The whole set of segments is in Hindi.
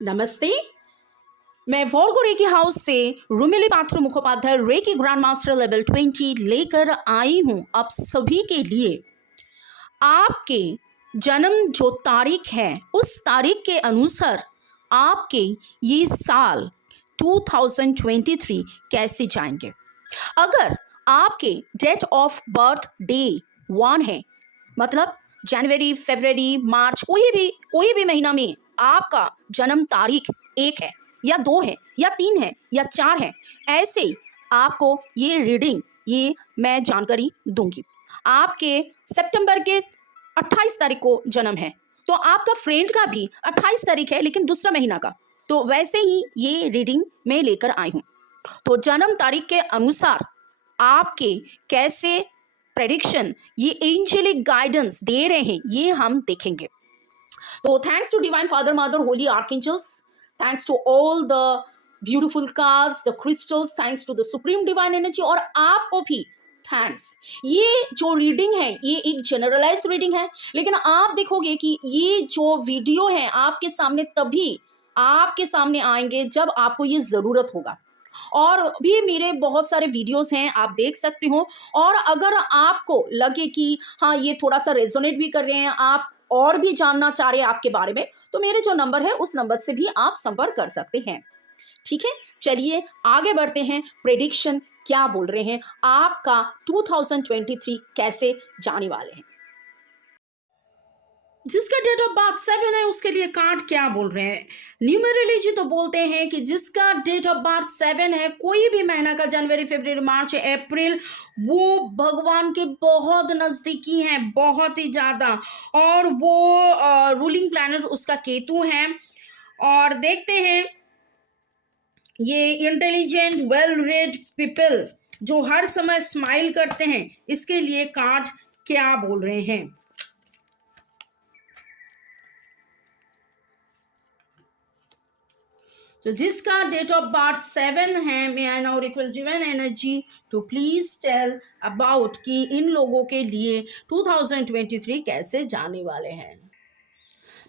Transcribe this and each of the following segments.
नमस्ते। मैं वॉर्गो रेकी हाउस से रुमिली पात्र Mukhopadhyay reiki grand master level 20 लेकर आई हूं आप सभी के लिए। आपके जन्म जो तारीख है उस तारीख के अनुसार आपके ये साल 2023 कैसे जाएंगे। अगर आपके डेट ऑफ बर्थ डे 1 है, मतलब जनवरी, फरवरी, मार्च, कोई भी महीना में आपका जन्म तारीख 1 है या 2 है या 3 है या 4 है, ऐसे आपको ये रीडिंग, ये मैं जानकारी दूंगी। आपके सितंबर के 28 तारीख को जन्म है, तो आपका फ्रेंड का भी 28 तारीख है लेकिन दूसरा महीना का, तो वैसे ही ये रीडिंग मैं लेकर आई हूँ। तो जन्म तारीख के अनुसार आपके कैसे प्रेडिक्शन, ये एंजेलिक गाइडेंस दे रहे हैं, ये हम देखेंगे। तो thanks to divine father, mother, holy archangels, thanks to all the beautiful cards, the crystals, thanks to the supreme divine energy, और आपको भी थैंक्स। ये जो रीडिंग है ये एक जनरलाइज रीडिंग है, लेकिन आप देखोगे कि ये जो वीडियो है आपके सामने तभी आपके सामने आएंगे जब आपको ये जरूरत होगा। और भी मेरे बहुत सारे वीडियोस हैं, आप देख सकते हो। और अगर आपको लगे कि हाँ ये थोड़ा सा रेजोनेट भी कर रहे हैं, आप और भी जानना चाह रहे हैं आपके बारे में, तो मेरे जो नंबर है उस नंबर से भी आप संपर्क कर सकते हैं। ठीक है, चलिए आगे बढ़ते हैं। प्रेडिक्शन क्या बोल रहे हैं, आपका 2023 कैसे जाने वाले हैं। जिसका डेट ऑफ बर्थ 7 है उसके लिए कार्ड क्या बोल रहे हैं। न्यूमेरोलॉजी जी तो बोलते हैं कि जिसका डेट ऑफ बर्थ 7 है, कोई भी महीना का, जनवरी, फरवरी, मार्च, अप्रैल, वो भगवान के बहुत नजदीकी हैं, बहुत ही ज्यादा। और वो रूलिंग प्लैनेट उसका केतु है। और देखते हैं ये इंटेलिजेंट वेल रेड पीपल जो हर समय स्माइल करते हैं, इसके लिए कार्ड क्या बोल रहे हैं। तो जिसका डेट ऑफ बर्थ 7 है, may I now request divine energy to please tell about कि इन लोगों के लिए 2023 कैसे जाने वाले हैं।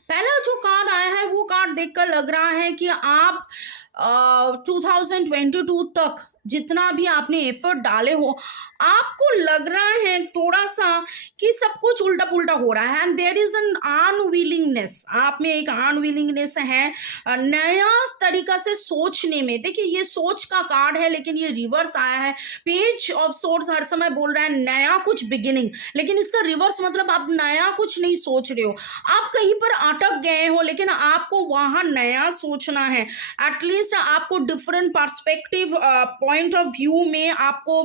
पहला जो कार्ड आया है वो कार्ड देखकर लग रहा है कि आप 2022 तक जितना भी आपने एफर्ट डाले हो, आपको लग रहा है थोड़ा सा कि सब कुछ उल्टा पुल्टा हो रहा है, and there is an unwillingness, आप में एक अनविलिंगनेस है नया तरीका से सोचने में। देखिए ये सोच का कार्ड है लेकिन ये रिवर्स आया है। पेज ऑफ सोर्स हर समय बोल रहा है नया कुछ बिगिनिंग, लेकिन इसका रिवर्स मतलब आप नया कुछ नहीं सोच रहे हो, आप कहीं पर अटक गए हो, लेकिन आपको वहां नया सोचना है। एटलीस्ट आपको different perspective point of view में आपको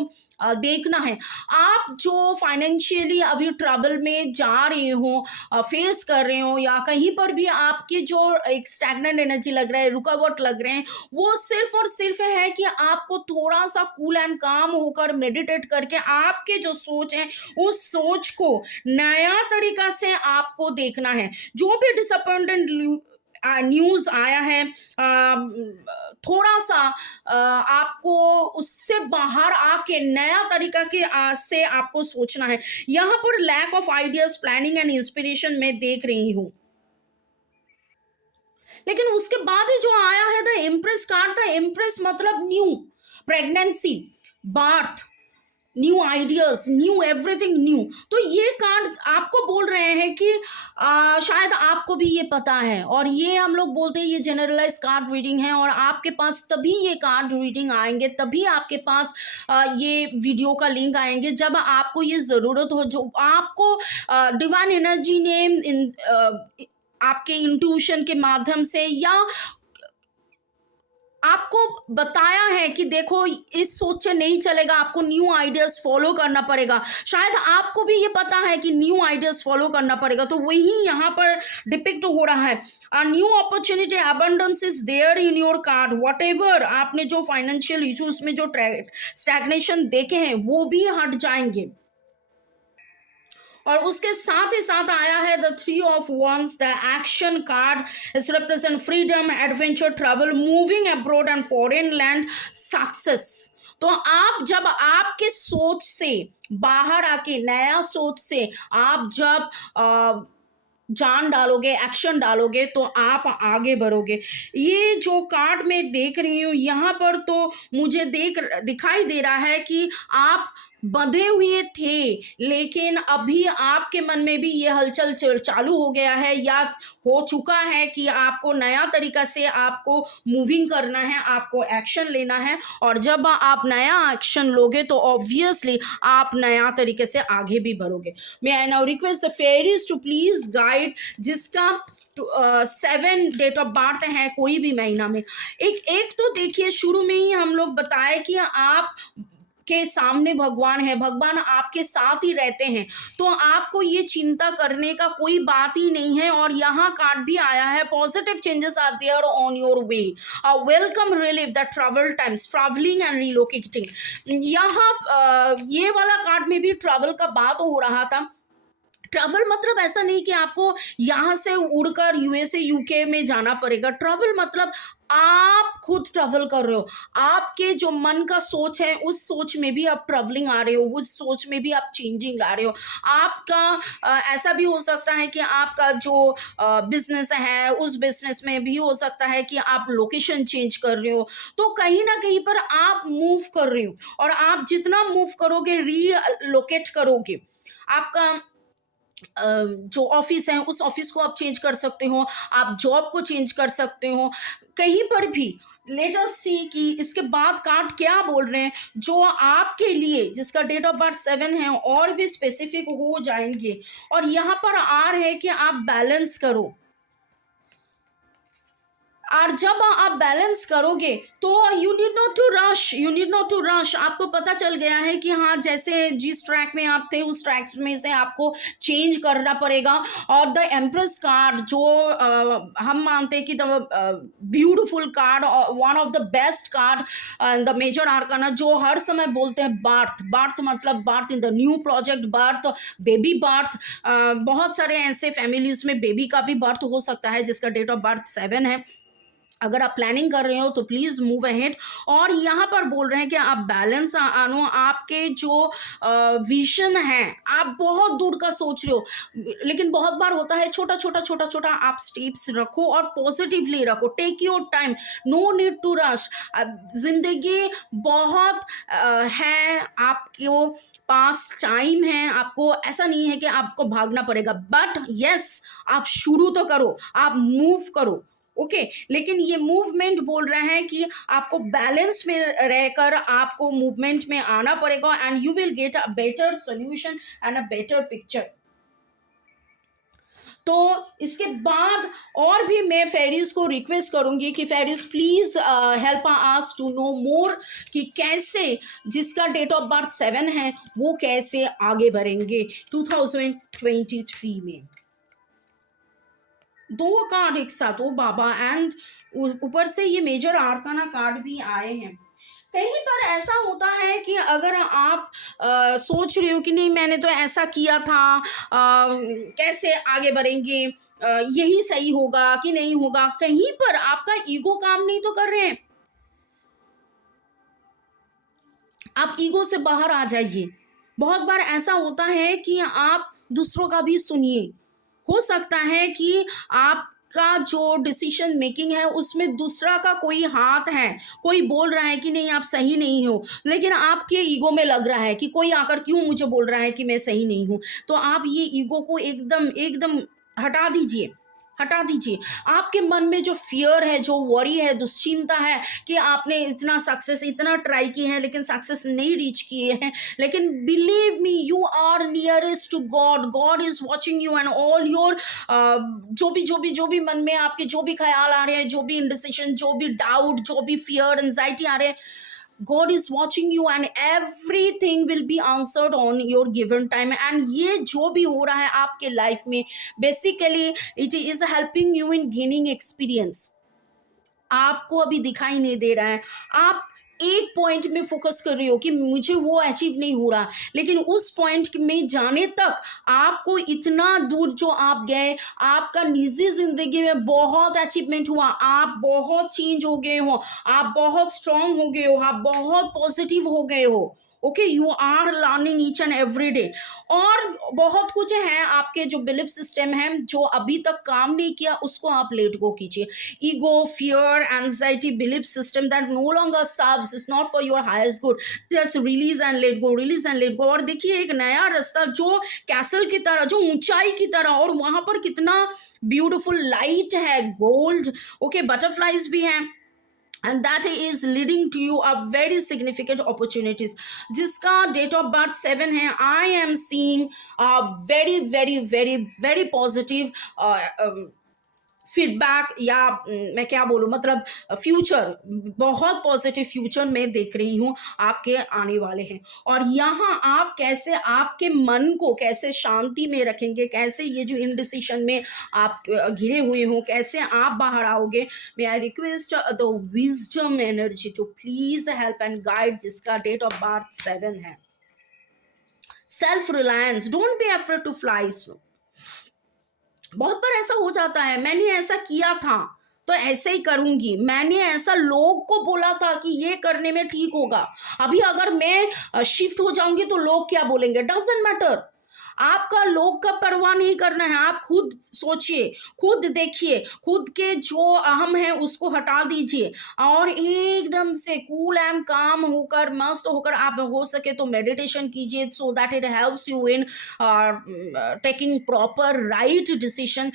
देखना है। आप जो फाइनेंशियली अभी ट्रबल में जा रहे हो, फेस कर रहे हो, या कहीं पर भी आपकी जो एक स्टैग्नेंट एनर्जी लग रहा है, रुकावट लग रहे हैं, वो सिर्फ और सिर्फ है कि आपको थोड़ा सा कूल एंड काम होकर मेडिटेट करके आपके जो सोच है उस सोच को नया तरीका से आपको देखना है। जो भी डिसअपॉइंटेड न्यूज आया है, थोड़ा सा आपको उससे बाहर आके नया तरीका के से आपको सोचना है। यहाँ पर lack of ideas, planning and inspiration मैं देख रही हूँ। लेकिन उसके बाद ही जो आया है the Empress card, the Empress मतलब new, pregnancy, birth, new ideas, new everything new. तो ये कार्ड आपको बोल रहे हैं कि शायद आपको भी ये पता है, और ये हम लोग बोलते हैं ये जनरलाइज कार्ड रीडिंग है, और आपके पास तभी ये कार्ड रीडिंग आएंगे, तभी आपके पास ये वीडियो का लिंक आएंगे जब आपको ये ज़रूरत हो, जो आपको डिवाइन एनर्जी ने आपके इंट्यूशन के माध्यम से या आपको बताया है कि देखो इस सोच से नहीं चलेगा, आपको न्यू आइडियाज फॉलो करना पड़ेगा। शायद आपको भी ये पता है कि न्यू आइडियाज फॉलो करना पड़ेगा, तो वही यहाँ पर डिपिक्ट हो रहा है। New opportunity, abundance is there in your card. Whatever आपने जो फाइनेंशियल इश्यूज में जो स्टैग्नेशन देखे हैं वो भी हट जाएंगे। और उसके साथ ही साथ आया है the 3 of wands, the action card is represent freedom, adventure, travel, moving abroad and foreign land, success. तो आप जब आपके सोच से बाहर आके, नया सोच से आप जब जान डालोगे, एक्शन डालोगे तो आप आगे बढ़ोगे। ये जो कार्ड मैं देख रही हूँ यहाँ पर, तो मुझे दिखाई दे रहा है कि आप बंधे हुए थे, लेकिन अभी आपके मन में भी ये हलचल चालू हो गया है या हो चुका है कि आपको नया तरीका से आपको मूविंग करना है, आपको एक्शन लेना है। और जब आप नया एक्शन लोगे तो ऑब्वियसली आप नया तरीके से आगे भी बढ़ोगे। May I now request the fairies to please guide जिसका 7 डेट ऑफ बर्थ है कोई भी महीना में। एक एक तो देखिए, शुरू में ही हम लोग बताए कि आप के सामने भगवान है, भगवान आपके साथ ही रहते हैं, तो आपको ये चिंता करने का कोई बात ही नहीं है। और यहाँ कार्ड भी आया है, positive changes are there on your way, welcome relief the travel times, travelling and relocating. यहाँ ये वाला कार्ड में भी ट्रैवल का बात हो रहा था। ट्रैवल मतलब ऐसा नहीं कि आपको यहाँ से उड़कर यूएसए यूके में जाना पड़ेगा। ट्रैवल मतलब आप खुद ट्रैवल कर रहे हो, आपके जो मन का सोच है उस सोच में भी आप ट्रैवलिंग आ रहे हो, उस सोच में भी आप चेंजिंग ला रहे हो। आपका ऐसा भी हो सकता है कि आपका जो बिजनेस है उस बिजनेस में भी हो सकता है कि आप लोकेशन चेंज कर रहे हो। तो कहीं ना कहीं पर आप मूव कर रहे हो, और आप जितना मूव करोगे, रीलोकेट करोगे, आपका जो ऑफिस है उस ऑफिस को आप चेंज कर सकते हो, आप जॉब को चेंज कर सकते हो, कहीं पर भी। लेट अस सी कि इसके बाद कार्ड क्या बोल रहे हैं जो आपके लिए, जिसका डेट ऑफ बर्थ 7 है, और भी स्पेसिफिक हो जाएंगे। और यहाँ पर आ रहे हैं कि आप बैलेंस करो, और जब आप बैलेंस करोगे तो you need not to rush, you need not to rush. आपको पता चल गया है कि हाँ, जैसे जिस ट्रैक में आप थे उस ट्रैक में से आपको चेंज करना पड़ेगा। और द एम्प्रेस कार्ड जो हम मानते हैं कि the beautiful card, one of the best card, the major arcana, जो हर समय बोलते हैं बर्थ, बर्थ मतलब birth in the new project, birth baby birth. बहुत सारे ऐसे फैमिलीज में बेबी का भी बर्थ हो सकता है जिसका डेट ऑफ बर्थ 7 है। अगर आप प्लानिंग कर रहे हो तो प्लीज मूव अहेड। और यहाँ पर बोल रहे हैं कि आप बैलेंस आनो, आपके जो विजन है, आप बहुत दूर का सोच रहे हो, लेकिन बहुत बार होता है छोटा छोटा छोटा छोटा आप स्टेप्स रखो और पॉजिटिवली रखो, take your time, no need to rush. जिंदगी बहुत है, आपको पास टाइम है, आपको ऐसा नहीं है कि आपको भागना पड़ेगा, बट यस, आप शुरू तो करो, आप मूव करो। ओके लेकिन ये मूवमेंट बोल रहे हैं कि आपको बैलेंस में रहकर आपको मूवमेंट में आना पड़ेगा, and you will get a better solution and a better picture. तो इसके बाद और भी मैं फेरीज को रिक्वेस्ट करूंगी कि fairies please help us to know more कि कैसे जिसका डेट ऑफ बर्थ 7 है वो कैसे आगे बढ़ेंगे 2023 में। दो कार्ड एक साथ, ओ बाबा, एंड ऊपर से ये मेजर आर्काना कार्ड भी आए हैं। कहीं पर ऐसा होता है कि अगर आप सोच रहे हो कि नहीं मैंने तो ऐसा किया था, कैसे आगे बढ़ेंगे, यही सही होगा कि नहीं होगा, कहीं पर आपका ईगो काम नहीं तो कर रहे हैं। आप ईगो से बाहर आ जाइए। बहुत बार ऐसा होता है कि आप दूसरों का भी सुनिए। हो सकता है कि आपका जो डिसीजन मेकिंग है उसमें दूसरा का कोई हाथ है, कोई बोल रहा है कि नहीं आप सही नहीं हो, लेकिन आपके ईगो में लग रहा है कि कोई आकर क्यों मुझे बोल रहा है कि मैं सही नहीं हूं। तो आप ये ईगो को एकदम एकदम हटा दीजिए, हटा दीजिए। आपके मन में जो फियर है, जो वरी है, दुश्चिंता है कि आपने इतना सक्सेस, इतना ट्राई किए हैं लेकिन सक्सेस नहीं रीच किए हैं, लेकिन believe me you are nearest to God, God is watching you, and all your जो भी मन में आपके जो भी ख्याल आ रहे हैं, जो भी इंडिसिशन, जो भी डाउट, जो भी फियर, एंजाइटी आ रहे हैं, God is watching you and everything will be answered on your given time। and ये जो भी हो रहा है आपके लाइफ में, basically it is helping you in gaining experience। आपको अभी दिखाई नहीं दे रहा है, आप एक पॉइंट में फोकस कर रही हो कि मुझे वो अचीव नहीं हो रहा, लेकिन उस पॉइंट में जाने तक आपको इतना दूर जो आप गए, आपका निजी जिंदगी में बहुत अचीवमेंट हुआ, आप बहुत चेंज हो गए हो, आप बहुत स्ट्रांग हो गए हो, आप बहुत पॉजिटिव हो गए हो। Okay, you are learning each and every day. और बहुत कुछ है आपके जो बिलीफ सिस्टम है जो अभी तक काम नहीं किया, उसको आप लेट गो कीजिए। Ego, fear, anxiety, belief system that no longer serves, is not for your highest good, just release and let go, release and let go. और देखिए एक नया रास्ता जो कैसल की तरह, जो ऊंचाई की तरह, और वहां पर कितना ब्यूटीफुल लाइट है, गोल्ड, ओके, बटरफ्लाइज भी हैं, and that is leading to you a very significant opportunities। जिसका डेट ऑफ बर्थ 7 है, I am seeing very very very very positive feedback, या मैं क्या बोलूँ, मतलब फ्यूचर, बहुत पॉजिटिव फ्यूचर मैं देख रही हूँ आपके आने वाले हैं। और यहाँ आप कैसे आपके मन को कैसे शांति में रखेंगे, कैसे ये जो इनडिसीशन में आप घिरे हुए हो, कैसे आप बाहर आओगे। May I request the wisdom energy to please help and guide, जिसका डेट ऑफ बर्थ 7 है। Self reliance, don't be afraid to fly slow. बहुत बार ऐसा हो जाता है, मैंने ऐसा किया था तो ऐसे ही करूंगी, मैंने ऐसा लोग को बोला था कि ये करने में ठीक होगा, अभी अगर मैं शिफ्ट हो जाऊंगी तो लोग क्या बोलेंगे। डजंट मैटर, आपका लोग का परवाह नहीं करना है। आप खुद सोचिए, खुद देखिए, खुद के जो अहम है उसको हटा दीजिए और एकदम से कूल एंड काम होकर, मस्त होकर, आप हो सके तो मेडिटेशन कीजिए, so that it helps you in taking proper right decision.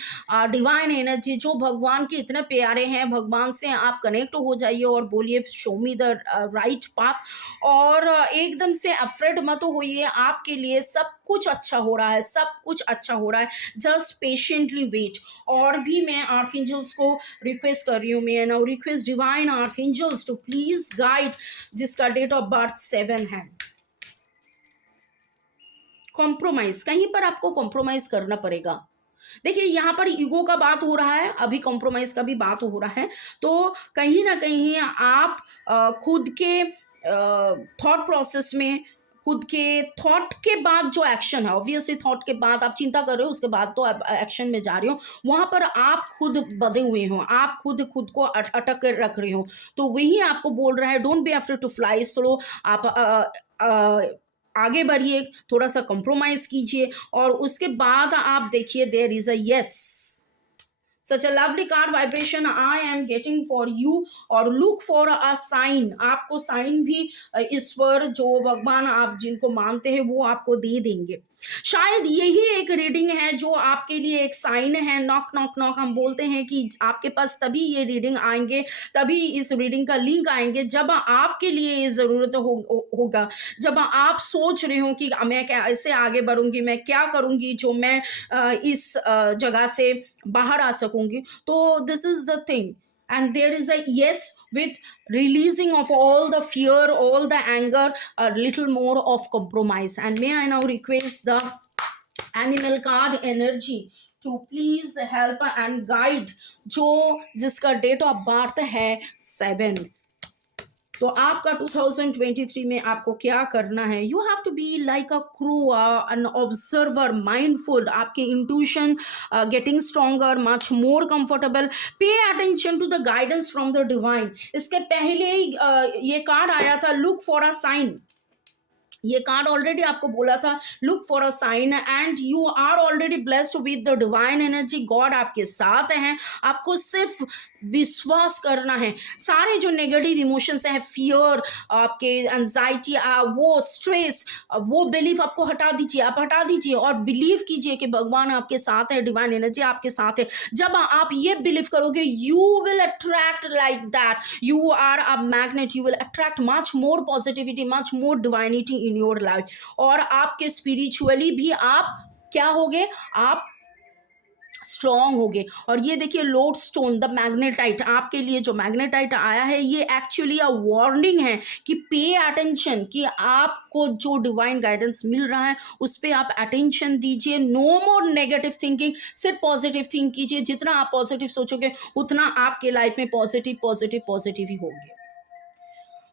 Divine energy जो भगवान के इतने प्यारे हैं, भगवान से आप कनेक्ट हो जाइए और बोलिए show me the right path. और एकदम से अफ्रेड मत होइए, आपके लिए सब कुछ अच्छा हो रहा है, सब कुछ अच्छा हो रहा है, जस्ट पेशेंटली वेट। और भी मैं आर्कएंजल्स को रिक्वेस्ट कर रही हूँ, मैं now request divine archangels to please guide, जिसका डेट ऑफ बर्थ 7 है। कॉम्प्रोमाइज, कहीं पर आपको कॉम्प्रोमाइज करना पड़ेगा। देखिए यहाँ पर ईगो का बात हो रहा है, अभी कॉम्प्रोमाइज का भी बात हो रहा है, तो कहीं ना कहीं आप खुद के थॉट प्रोसेस में, खुद के थॉट के बाद जो एक्शन है, ऑब्वियसली थॉट के बाद आप चिंता कर रहे हो, उसके बाद तो आप एक्शन में जा रहे हो, वहां पर आप खुद बधे हुए हो, आप खुद को अटक कर रख रहे हो। तो वही आपको बोल रहा है, don't be afraid to fly slow. आप आगे बढ़िए, थोड़ा सा कॉम्प्रोमाइज कीजिए और उसके बाद आप देखिए there is a yes. Such a lovely card vibration I am getting for you। और look for a sign, आपको साइन भी ईश्वर, जो भगवान आप जिनको मानते हैं, वो आपको दे देंगे। शायद यही एक रीडिंग है जो आपके लिए एक साइन है। नॉक नॉक नॉक हम बोलते हैं कि आपके पास तभी ये रीडिंग आएंगे, तभी इस रीडिंग का लिंक आएंगे जब आपके लिए ये ज़रूरत होगा, जब आप सोच रहे हो कि मैं कैसे आगे बढ़ूंगी, मैं क्या करूंगी जो मैं इस जगह से बाहर आ सकूंगी। तो this is the thing, and there is a yes with releasing of all the fear, all the anger, a little more of compromise। And may I now request the animal card energy to please help and guide, जो जिसका डेट ऑफ बर्थ है 7। तो आपका 2023 में आपको क्या करना है, you have to be like a crew, an observer, mindful, आपके intuition getting stronger, much more comfortable, pay attention to the guidance from the divine. इसके पहले ये कार्ड आया था, लुक फॉर अ साइन। ये कार्ड ऑलरेडी आपको बोला था look for a sign, and you are already blessed with the divine energy. God आपके साथ हैं, आपको सिर्फ विश्वास करना है। सारे जो नेगेटिव इमोशंस हैं, फियर, आपके एंजाइटी, वो स्ट्रेस, वो बिलीफ आपको हटा दीजिए, आप हटा दीजिए और बिलीव कीजिए कि भगवान आपके साथ है, डिवाइन एनर्जी आपके साथ है। जब आप ये बिलीव करोगे, you will attract like that, you are a magnet, you will attract much more positivity, much more divinity in your life. और आपके स्पिरिचुअली भी आप क्या होगे, आप स्ट्रॉन्ग होगे। और ये देखिए लोड स्टोन, द मैग्नेटाइट, आपके लिए जो मैग्नेटाइट आया है, ये एक्चुअली अ वार्निंग है कि पे अटेंशन, कि आपको जो डिवाइन गाइडेंस मिल रहा है उस पर आप अटेंशन दीजिए। नो मोर नेगेटिव थिंकिंग, सिर्फ पॉजिटिव थिंक कीजिए। जितना आप पॉजिटिव सोचोगे उतना आपके लाइफ में पॉजिटिव पॉजिटिव पॉजिटिव ही होगी।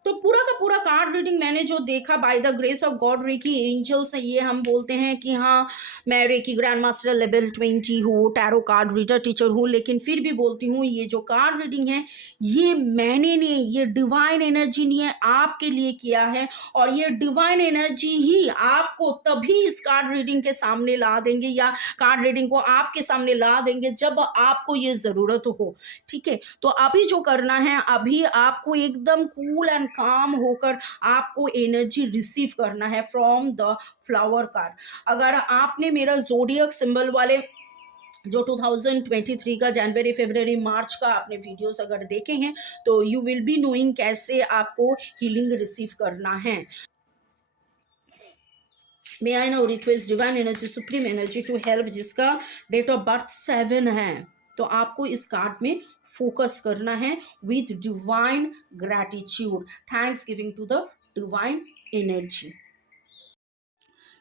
तो पूरा का पूरा कार्ड रीडिंग मैंने जो देखा, by the grace of God reiki angels, ये हम बोलते हैं कि हाँ मैं रेकी ग्रैंड मास्टर लेवल 20 हूँ, टैरो कार्ड रीडर टीचर हूँ, लेकिन फिर भी बोलती हूँ ये जो कार्ड रीडिंग है ये मैंने नहीं, ये डिवाइन एनर्जी ने आपके लिए किया है, और ये डिवाइन एनर्जी ही आपको तभी इस कार्ड रीडिंग के सामने ला देंगे, या कार्ड रीडिंग को आपके सामने ला देंगे जब आपको ये ज़रूरत हो। ठीक है, तो अभी जो करना है, अभी आपको एकदम कूल एंड काम होकर आपको एनर्जी रिसीव करना है फ्रॉम द फ्लावर कार्ड। अगर आपने मेरा जोडियक सिंबल वाले जो 2023 का जनवरी फरवरी मार्च का आपने वीडियोस अगर देखे हैं तो यू विल बी नोइंग कैसे आपको हीलिंग रिसीव करना है। May I now request divine energy, supreme energy to help, जिसका डेट ऑफ बर्थ 7 है, तो आपको इस कार्ड में फोकस करना है with divine gratitude, thanks giving to the divine energy.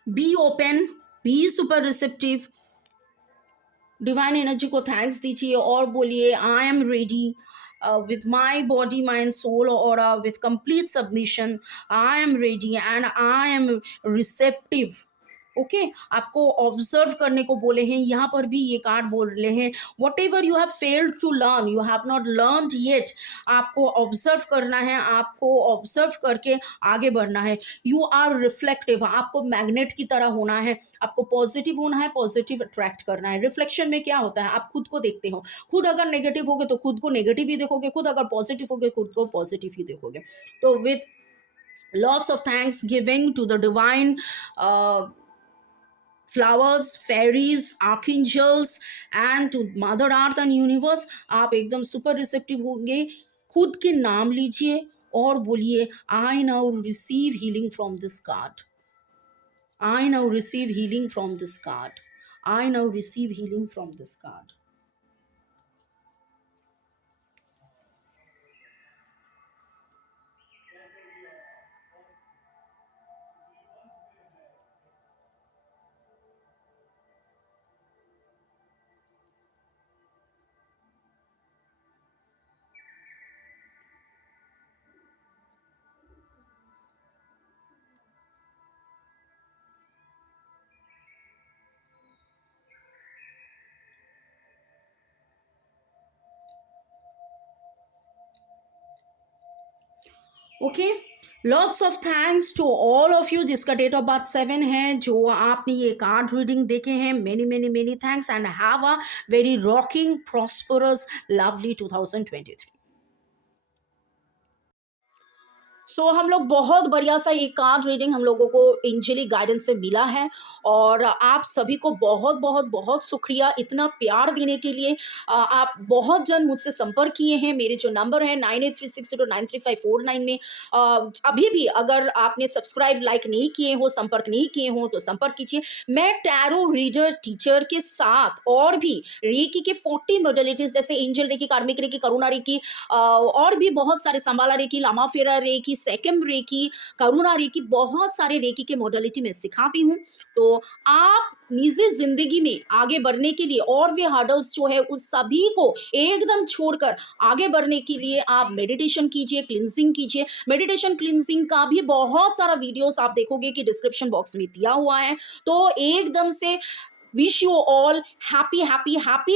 Be open, be super receptive, divine energy को थैंक्स दीजिए और बोलिए I am ready with my body, mind, soul, or with complete submission. I am ready and I am receptive. Okay आपको ऑब्जर्व करने को बोले हैं, यहाँ पर भी ये कार्ड बोल रहे हैं whatever you have failed to learn, you have not learn yet, आपको ऑब्जर्व करना है, आपको ऑब्जर्व करके आगे बढ़ना है। यू आर रिफ्लेक्टिव, आपको मैग्नेट की तरह होना है, आपको पॉजिटिव होना है, पॉजिटिव अट्रैक्ट करना है। रिफ्लेक्शन में क्या होता है, आप खुद को देखते हो, खुद अगर नेगेटिव होगे तो खुद को नेगेटिव ही देखोगे, खुद अगर पॉजिटिव होगे खुद को पॉजिटिव ही देखोगे। तो with lots of thanks giving to the divine flowers, fairies, archangels and to mother earth and universe, आप एकदम सुपर रिसेप्टिव होंगे। खुद के नाम लीजिए और बोलिए I now receive healing from this card, I now receive healing from this card, I now receive healing from this card. Okay, lots of thanks to all of you जिसका डेट ऑफ बर्थ 7 है, जो आपने ये कार्ड रीडिंग देखे हैं, many many many thanks and have a very rocking prosperous lovely 2023। So हम लोग बहुत बढ़िया सा एक कार्ड रीडिंग हम लोगों को एंजेलिक गाइडेंस से मिला है, और आप सभी को बहुत बहुत बहुत शुक्रिया इतना प्यार देने के लिए। आप बहुत जन मुझसे संपर्क किए हैं, मेरे जो नंबर है 9836093549 में। अभी भी अगर आपने सब्सक्राइब लाइक नहीं किए हो, संपर्क नहीं किए हो तो संपर्क कीजिए। मैं टैरो रीडर टीचर के साथ और भी रेकी के 40 मॉडलिटीज जैसे एंजल रेकी, कार्मिक रेकी, करुणा रेकी, और भी बहुत सारे, संबाला रेकी, लामा फेरा रेकी, सेकम रेकी, करुणा रेकी, बहुत सारे रेकी के मॉडलिटी में सिखाती हूँ। तो आप निजी जिंदगी में आगे बढ़ने के लिए और भी हर्डल्स जो है उस सभी को एकदम छोड़कर आगे बढ़ने के लिए आप मेडिटेशन कीजिए, क्लिनजिंग कीजिए। मेडिटेशन क्लिनजिंग का भी बहुत सारा वीडियोस आप देखोगे कि डिस्क्रिप्शन बॉक्स में दिया हुआ है। तो एकदम से wish you all happy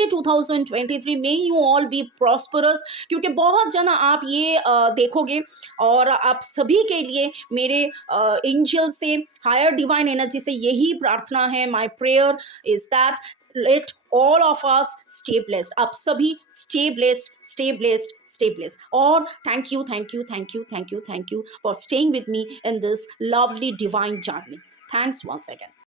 2023, may you all be prosperous, क्योंकि बहुत जन आप ये देखोगे, और आप सभी के लिए मेरे एंजल से, हायर डिवाइन एनर्जी से यही प्रार्थना है, my prayer is that let all of us stay blessed, आप सभी stay blessed, stay blessed, stay blessed, और thank you for staying with me in this lovely divine journey. Thanks once again.